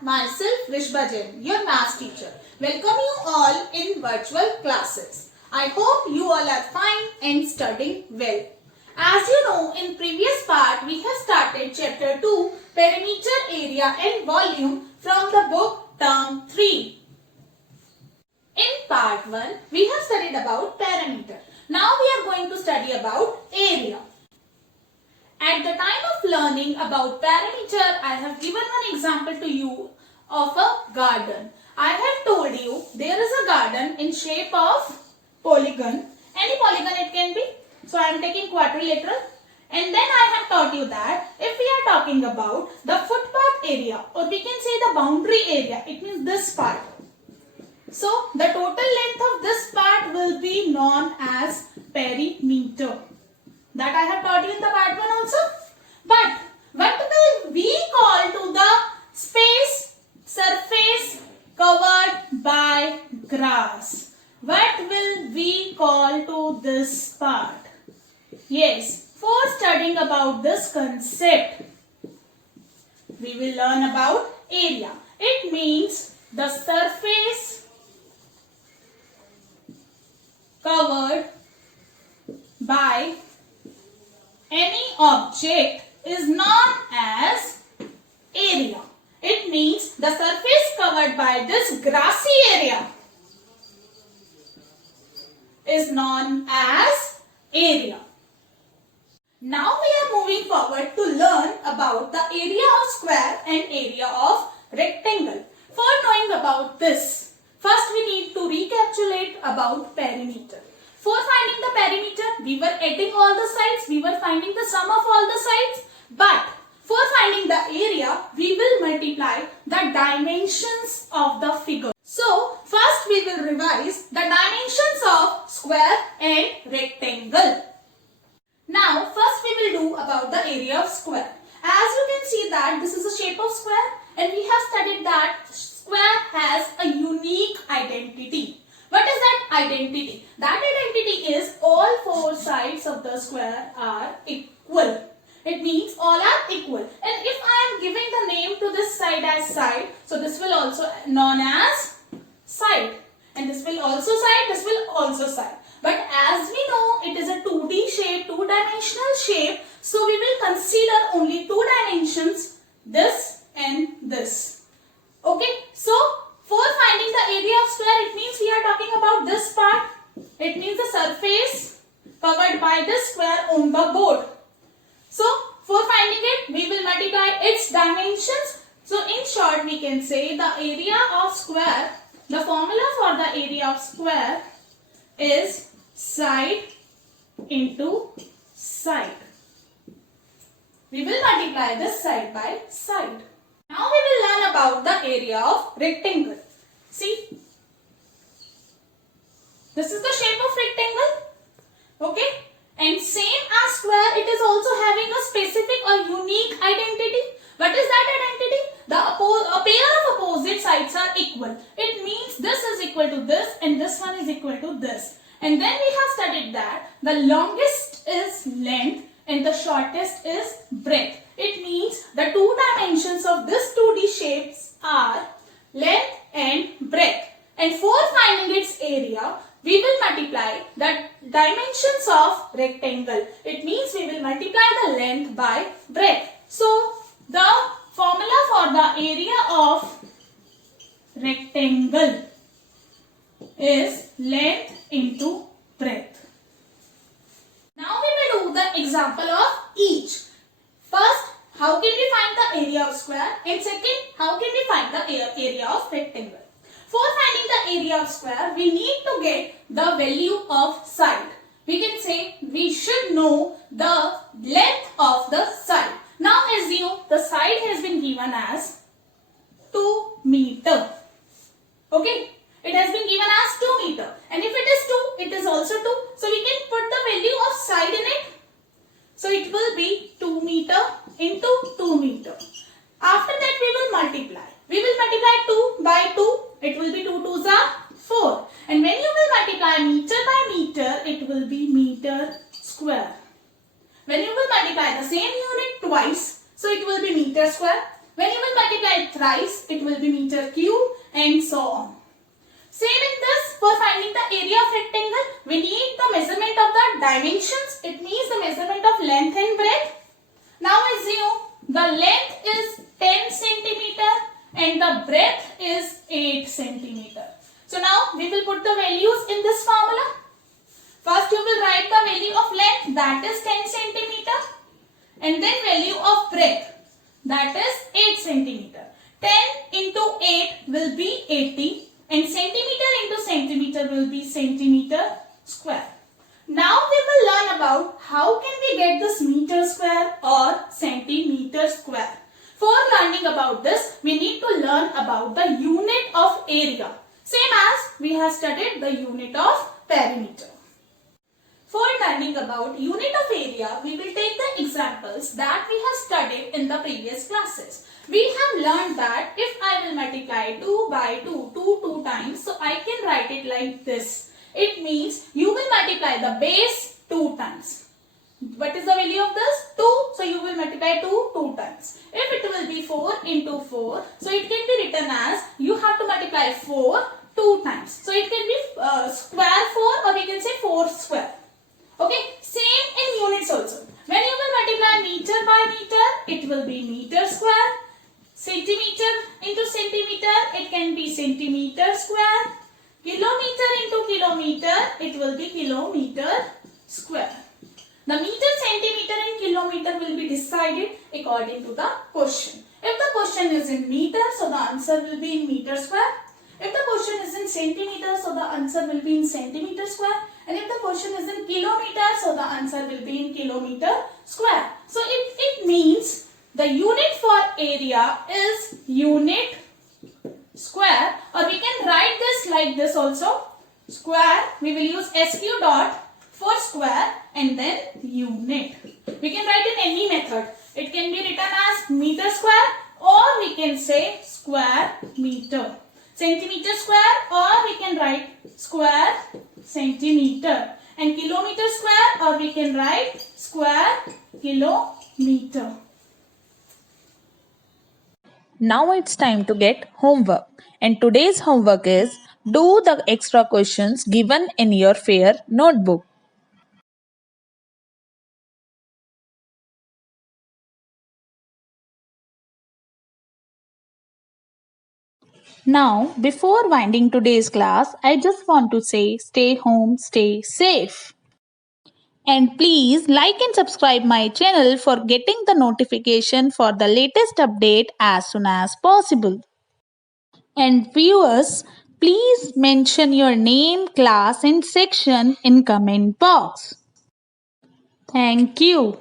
myself Rishba Jain, your maths teacher. Welcome you all in virtual classes. I hope you all are fine and studying well. As you know, in previous part we have started chapter 2, perimeter, area and volume from the book term 3. In part 1, we have studied about perimeter. Now we are going to study about area. At the time of learning about perimeter, I have given one example to you of a garden. I have told you there is a garden in shape of polygon. Any polygon it can be. So I am taking quadrilateral. And then I have taught you that if we are talking about the footpath area, or we can say the boundary area, it means this part. So the total length of this part will be known as perimeter. That I have taught you in the part 1 also. But what will we call to the space, surface covered by grass? What will we call to this part? Yes, for studying about this concept, we will learn about area. It means the surface covered by any object is known as area. It means the surface covered by this grassy area is known as area. Now we are moving forward to learn about the area of square and area of rectangle. For knowing about this, first we need to recapitulate about perimeter. For finding the perimeter, we were adding all the sides, we were finding the sum of all the sides. But for finding the area, we will multiply the dimensions of the figure. So, first we will revise the dimensions of square and rectangle. Now, first we will do about the area of square. As you can see that this is a shape of square and we have studied that square has a unique identity. What is that identity? That identity is all four sides of the square are equal. It means all are equal. And if I am giving the name to this side as side, so this will also known as side. And this will also side, this will also side. But as we know, it is a 2D shape, two-dimensional shape. So we will consider only two dimensions, this and this. Okay, so for finding the area of square, it means we are talking about this part. It means the surface covered by this square on the board. So, for finding it, we will multiply its dimensions. So, in short, we can say the area of square, the formula for the area of square is side into side. We will multiply this side by side. Now we will learn about the area of rectangle. See, this is the shape of rectangle. Okay, and same as square, it is also having a specific or unique identity. What is that identity? A pair of opposite sides are equal. It means this is equal to this and this one is equal to this. And then we have studied that the longest is length and the shortest is breadth. It means the two dimensions of this 2D shapes are length and breadth. And for finding its area, we will multiply the dimensions of rectangle. It means we will multiply the length by breadth. So, the formula for the area of rectangle is length into breadth. Now we will do the example of each. First, how can we find the area of square? And second, how can we find the area of rectangle? For finding the area of square, we need to get the value of side. We can say we should know the length of the side. Now assume the side has been given as 2 meter. Okay, it has been given as 2 meter. And if it is 2, it is also 2. So we can put the value of side in it. So it will be 2 meter into 2 meter. After that we will multiply. We will multiply 2 by 2. It will be 2 2s are 4. And when you will multiply meter by meter, it will be meter square. When you will multiply the same unit twice, so it will be meter square. When you will multiply it thrice, it will be meter cube and so on. Same in this, for finding the area of rectangle, we need the measurement of the dimensions. It means the measurement of length and breadth. Now assume the length is 10 centimeter and the breadth is 8 centimeter. So now we will put the values in this formula. First you will write the value of length, that is 10 centimeter, and then value of breadth, that is 8 centimeter. 10 into 8 will be 80 and centimeter into centimeter will be centimeter square. Now we will learn about how can we get this meter square or centimeter square. For learning about this, we need to learn about the unit of area, same as we have studied the unit of perimeter. For learning about unit of area, we will take the examples that we have studied in the previous classes. We have learned that if I will multiply 2 by 2, 2 times, so I can write it like this. It means you will multiply the base 2 times. What is the value of this? 2. So you will multiply 2 times. If it will be 4 into 4, so it can be written as you have to multiply 4 2 times. So it can be square 4 or we can say 4 square. Okay, same in units also. When you will multiply meter by meter, it will be meter square. Centimeter into centimeter, it can be centimeter square. Kilometer into kilometer, it will be kilometer square. The meter, centimeter and kilometer will be decided according to the question. If the question is in meter, so the answer will be in meter square. If the question is in centimeter, so the answer will be in centimeter square. And if the question is in kilometer, so the answer will be in kilometer square. So it means the unit for area is unit square, or we can write this like this also. Square, we will use SQ dot for square and then unit. We can write in any method. It can be written as meter square or we can say square meter. Centimeter square or we can write square centimeter. And kilometer square or we can write square kilometer. Now it's time to get homework. And today's homework is do the extra questions given in your fair notebook. Now, before winding today's class, I just want to say stay home, stay safe. And please like and subscribe my channel for getting the notification for the latest update as soon as possible. And viewers, please mention your name, class and section in comment box. Thank you.